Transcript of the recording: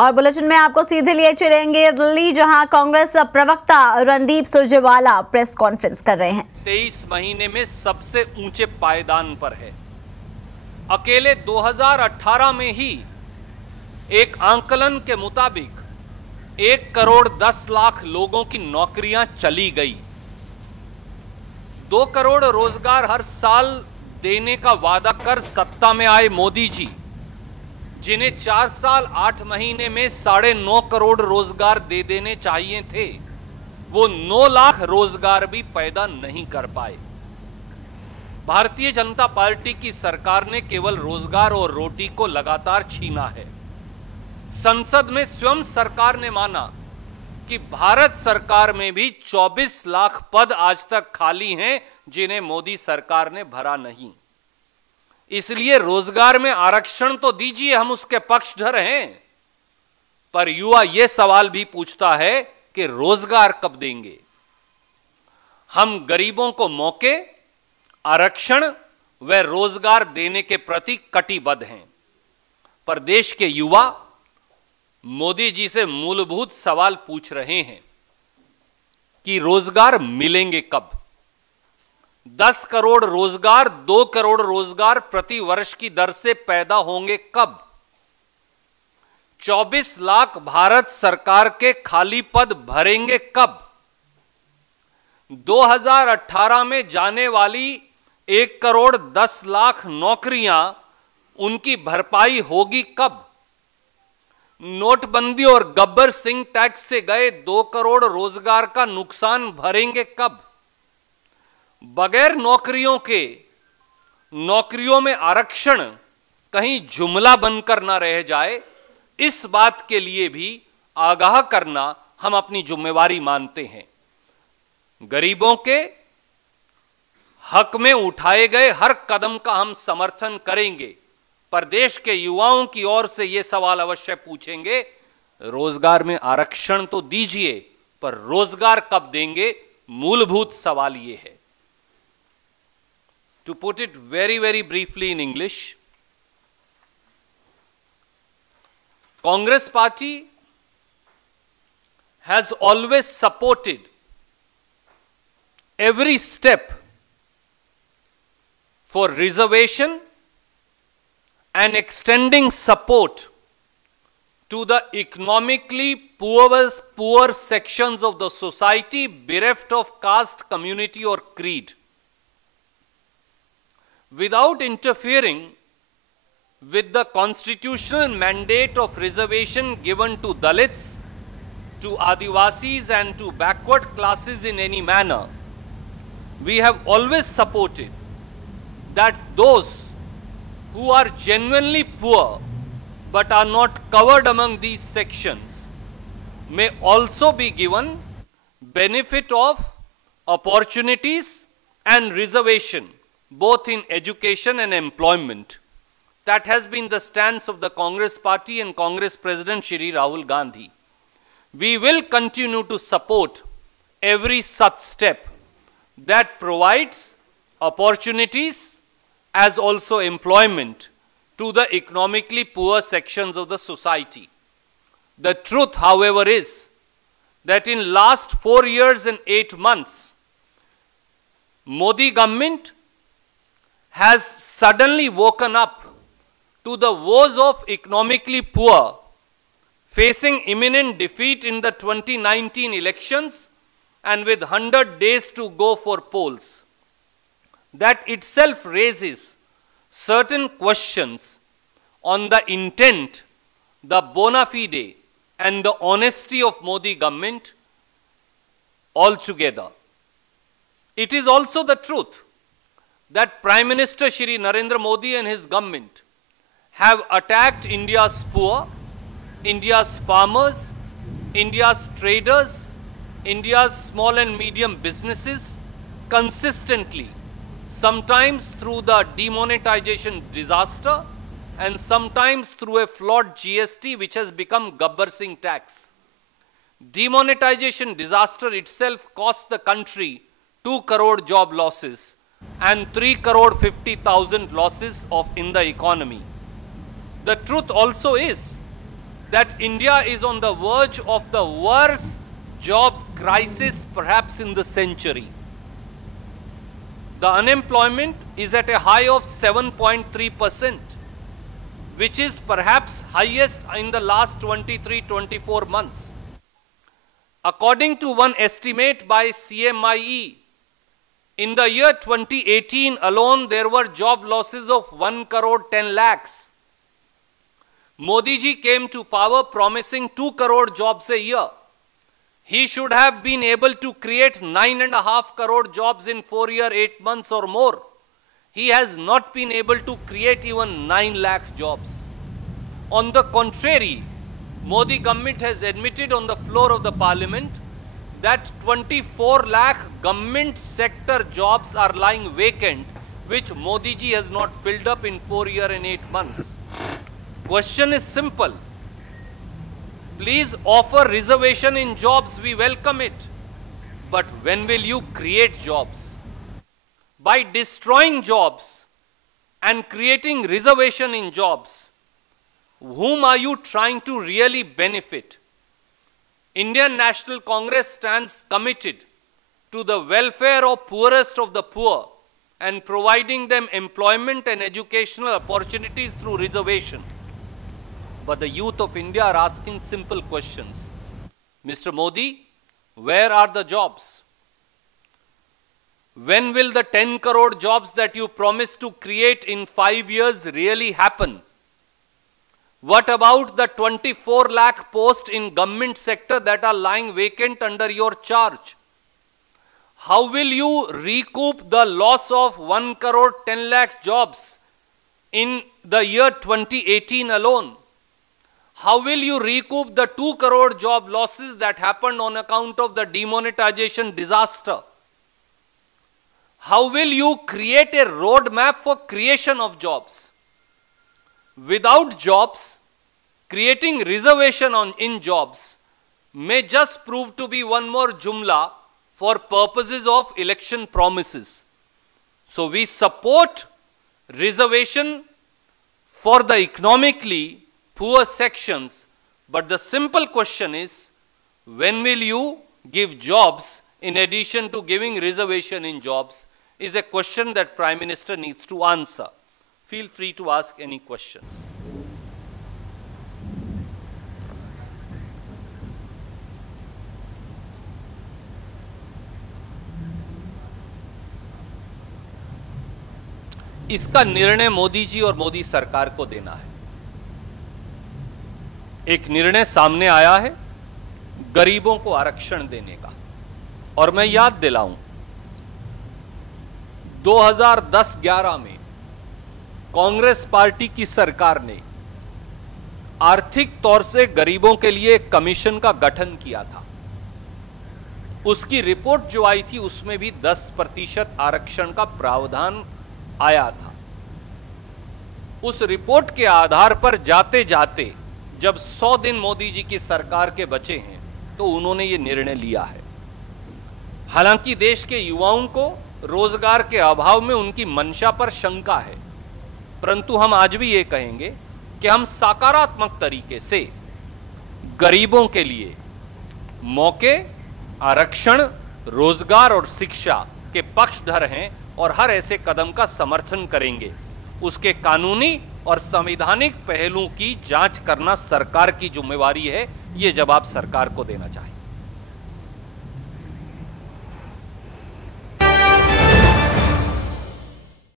और बुलेटिन में आपको सीधे लिए चलेंगे दिल्ली, जहां कांग्रेस प्रवक्ता रणदीप सुरजेवाला प्रेस कॉन्फ्रेंस कर रहे हैं। 23 महीने में सबसे ऊंचे पायदान पर है। अकेले 2018 में ही एक आंकलन के मुताबिक 1 करोड़ 10 लाख लोगों की नौकरियां चली गई। 2 करोड़ रोजगार हर साल देने का वादा कर सत्ता में आए मोदी जी, जिन्हें 4 साल 8 महीने में 9.5 करोड़ रोजगार दे देने चाहिए थे, वो 9 लाख रोजगार भी पैदा नहीं कर पाए। भारतीय जनता पार्टी की सरकार ने केवल रोजगार और रोटी को लगातार छीना है। संसद में स्वयं सरकार ने माना कि भारत सरकार में भी 24 लाख पद आज तक खाली हैं, जिन्हें मोदी सरकार ने भरा नहीं। इसलिए रोजगार में आरक्षण तो दीजिए, हम उसके पक्षधर हैं, पर युवा यह सवाल भी पूछता है कि रोजगार कब देंगे। हम गरीबों को मौके, आरक्षण व रोजगार देने के प्रति कटिबद्ध हैं, पर देश के युवा मोदी जी से मूलभूत सवाल पूछ रहे हैं कि रोजगार मिलेंगे कब। 10 करोड़ रोजगार, 2 करोड़ रोजगार प्रति वर्ष की दर से पैदा होंगे कब। 24 लाख भारत सरकार के खाली पद भरेंगे कब। 2018 में जाने वाली 1 करोड़ 10 लाख नौकरियां, उनकी भरपाई होगी कब। नोटबंदी और गब्बर सिंह टैक्स से गए 2 करोड़ रोजगार का नुकसान भरेंगे कब। बगैर नौकरियों के नौकरियों में आरक्षण कहीं जुमला बनकर ना रह जाए, इस बात के लिए भी आगाह करना हम अपनी जिम्मेवारी मानते हैं। गरीबों के हक में उठाए गए हर कदम का हम समर्थन करेंगे, पर देश के युवाओं की ओर से यह सवाल अवश्य पूछेंगे, रोजगार में आरक्षण तो दीजिए, पर रोजगार कब देंगे। मूलभूत सवाल यह है। To put it very, very briefly in English, Congress Party has always supported every step for reservation and extending support to the economically poor sections of the society bereft of caste, community or creed, without interfering with the constitutional mandate of reservation given to Dalits, to Adivasis and to backward classes in any manner. We have always supported that those who are genuinely poor but are not covered among these sections may also be given benefit of opportunities and reservation, both in education and employment. That has been the stance of the Congress Party and Congress President Shri Rahul Gandhi. We will continue to support every such step that provides opportunities as also employment to the economically poor sections of the society. The truth, however, is that in last 4 years and 8 months, Modi government has suddenly woken up to the woes of economically poor, facing imminent defeat in the 2019 elections and with 100 days to go for polls. That itself raises certain questions on the intent, the bona fide and the honesty of Modi government altogether. It is also the truth that Prime Minister Shri Narendra Modi and his government have attacked India's poor, India's farmers, India's traders, India's small and medium businesses consistently, sometimes through the demonetization disaster and sometimes through a flawed GST which has become Gabbar Singh tax. Demonetization disaster itself cost the country 2 crore job losses and 3 crore 50,000 losses in the economy. The truth also is that India is on the verge of the worst job crisis perhaps in the century. The unemployment is at a high of 7.3%, which is perhaps highest in the last 23-24 months. According to one estimate by CMIE, in the year 2018 alone, there were job losses of 1 crore 10 lakhs. Modi ji came to power promising 2 crore jobs a year. He should have been able to create 9.5 crore jobs in 4 years, 8 months or more. He has not been able to create even 9 lakh jobs. On the contrary, Modi government has admitted on the floor of the parliament that 24 lakh government sector jobs are lying vacant, which Modi ji has not filled up in 4 years and 8 months. Question is simple. Please offer reservation in jobs, we welcome it. But when will you create jobs? By destroying jobs and creating reservation in jobs, whom are you trying to really benefit? Indian National Congress stands committed to the welfare of poorest of the poor and providing them employment and educational opportunities through reservation. But the youth of India are asking simple questions. Mr. Modi, where are the jobs? When will the 10 crore jobs that you promised to create in 5 years really happen? What about the 24 lakh posts in government sector that are lying vacant under your charge? How will you recoup the loss of 1 crore 10 lakh jobs in the year 2018 alone? How will you recoup the 2 crore job losses that happened on account of the demonetization disaster? How will you create a roadmap for creation of jobs? Without jobs, creating reservation in jobs may just prove to be one more jumla for purposes of election promises. So we support reservation for the economically poor sections, but the simple question is, when will you give jobs in addition to giving reservation in jobs, is a question that Prime Minister needs to answer. Feel free to ask any questions. इसका निर्णय मोदी जी और मोदी सरकार को देना है। एक निर्णय सामने आया है गरीबों को आरक्षण देने का, और मैं याद दिलाऊं 2010-11 में कांग्रेस पार्टी की सरकार ने आर्थिक तौर से गरीबों के लिए एक कमीशन का गठन किया था। उसकी रिपोर्ट जो आई थी उसमें भी 10% आरक्षण का प्रावधान आया था। उस रिपोर्ट के आधार पर जाते जाते जब 100 दिन मोदी जी की सरकार के बचे हैं तो उन्होंने ये निर्णय लिया है। हालांकि देश के युवाओं को रोजगार के अभाव में उनकी मंशा पर शंका है, परंतु हम आज भी ये कहेंगे कि हम सकारात्मक तरीके से गरीबों के लिए मौके, आरक्षण, रोजगार और शिक्षा के पक्षधर हैं और हर ऐसे कदम का समर्थन करेंगे। उसके कानूनी और संवैधानिक पहलुओं की जांच करना सरकार की जिम्मेवारी है। ये जवाब सरकार को देना चाहिए।